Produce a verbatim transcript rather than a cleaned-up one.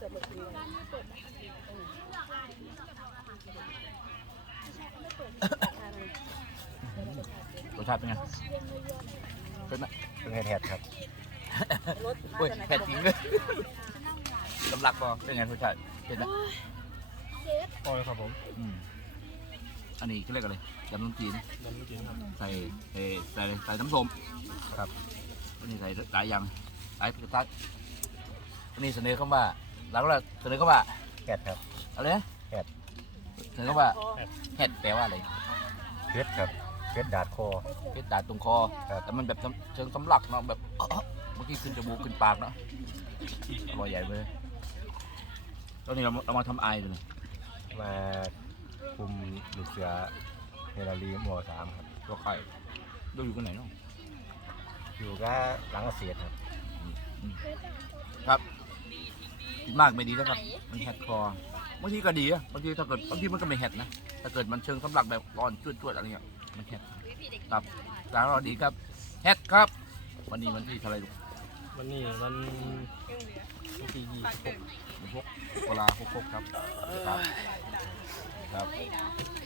รสชาติเป็นไงเป็นไหมเป็นไงแทดครับโอ้ยแผดจริงเลยสำลักก็เป็นไงรสชาติเป็นไหมพอเลยครับผมอืมอันนี้เขาเรียกอะไรยำน้ำจีนน้ำจิ้มครับใส่ใส่ใส่ใส่น้ำส้มครับอันนี้ใส่หลายอย่างหลายรสชาติอันนี้เสนอเข้ามาหลังเราเสนอเข้ามาแทดครับอะไรนะแทดเสนอเข้ามาเห็ดแปลว่าอะไรเพชรครับเพชรดาดคอเห็ดดาดตรงคอครับแต่มันแบบเชิงสำลักเนาะแบบ เมื่อกี้ขึ้นจมูกขึ้นปากเนาะอร่อยใหญ่เลยตอนนี้เราเรามาทำไอเลยมาคุมลูกเสือเฮลารีหมวสามครับตัวไข่ดูอยู่กันไหนเนาะอยู่ก็หลังเกษตรครับครับกินมากไม่ดีนะครับ มันแหดคอบางทีก็ดีอะบางทีถ้าเกิดบางทีมันก็ไม่แหดนะ ถ้าเกิดมันเชิงสำลักแบบร้อนจวดๆอะไรเงี้ย มันแหดครับร้านเราดีครับแหดครับ วันนี้วันที่เท่าไหรลูกวันนี้มันวันที่ยี่สิบหกหกเวลาหกหกครับครับ ครับ